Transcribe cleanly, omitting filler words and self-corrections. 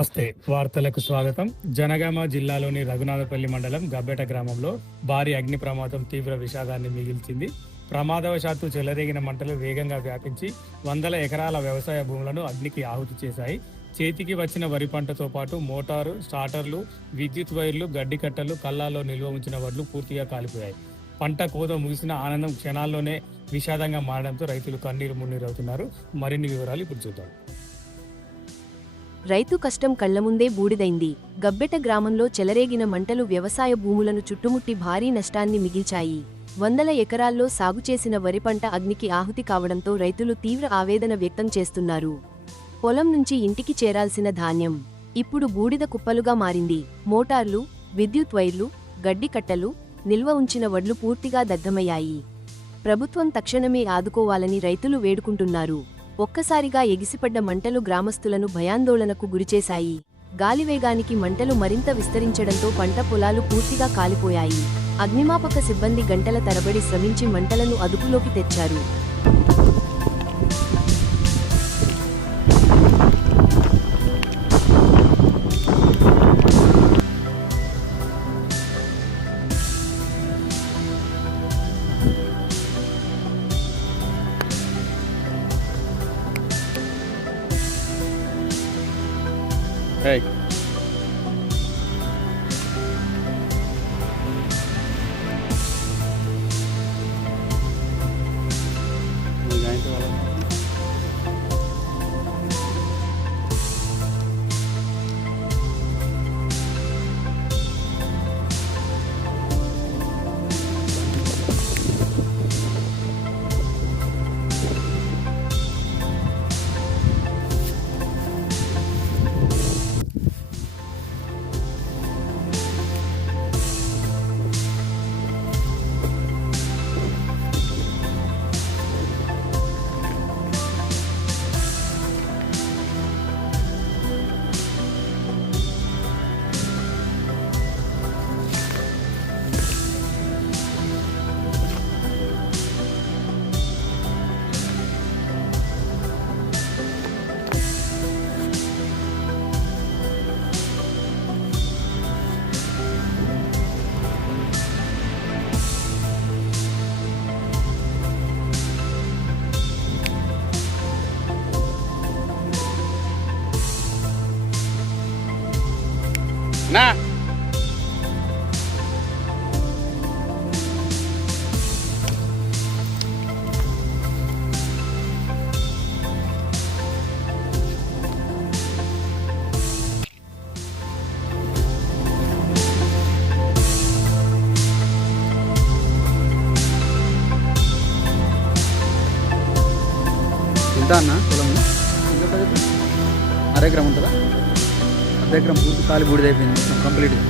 నమస్తే, వార్తలకు స్వాగతం. జనగామ జిల్లాలోని రఘునాథపల్లి మండలం గబ్బెట గ్రామంలో భారీ అగ్ని ప్రమాదం తీవ్ర విషాదాన్ని మిగిల్చింది. ప్రమాదవశాత్తు చెలరేగిన మంటలు వేగంగా వ్యాపించి వందల ఎకరాల వ్యవసాయ భూములను అగ్నికి ఆహుతి చేశాయి. చేతికి వచ్చిన వరి పంటతో పాటు మోటారు, స్టార్టర్లు, విద్యుత్ వైర్లు, గడ్డి కట్టలు, కల్లాల్లో నిల్వ ఉంచిన వడ్లు పూర్తిగా కాలిపోయాయి. పంట కోత ముగిసిన ఆనందం క్షణాల్లోనే విషాదంగా మారడంతో రైతులు కన్నీరు మున్నీరవుతున్నారు. మరిన్ని వివరాలు ఇప్పుడు చూద్దాం. రైతు కష్టం కళ్లముందే బూడిదైంది. గబ్బెట గ్రామంలో చెలరేగిన మంటలు వ్యవసాయ భూములను చుట్టుముట్టి భారీ నష్టాన్ని మిగిల్చాయి. వందల ఎకరాల్లో సాగు చేసిన వరి పంట అగ్నికి ఆహుతి కావడంతో రైతులు తీవ్ర ఆవేదన వ్యక్తం చేస్తున్నారు. పొలం నుంచి ఇంటికి చేరాల్సిన ధాన్యం ఇప్పుడు బూడిద కుప్పలుగా మారింది. మోటార్లు, విద్యుత్ వైర్లు, గడ్డి కట్టలు, నిల్వ ఉంచిన వడ్లు పూర్తిగా దగ్ధమయ్యాయి. ప్రభుత్వం తక్షణమే ఆదుకోవాలని రైతులు వేడుకుంటున్నారు. ఒక్కసారిగా ఎగిసిపడ్డ మంటలు గ్రామస్తులను భయాందోళనకు గురిచేశాయి. గాలివేగానికి మంటలు మరింత విస్తరించడంతో పంట పొలాలు పూర్తిగా కాలిపోయాయి. అగ్నిమాపక సిబ్బంది గంటల తరబడి శ్రమించి మంటలను అదుపులోకి తెచ్చారు. Hey. నా ఎంత అన్న పొలము ఎంత అర ఎకరం ఉంటుందా? అర్ధ ఎకరం పూర్తి కాలి బూడిదైపోయింది మొత్తం కంప్లీట్గా.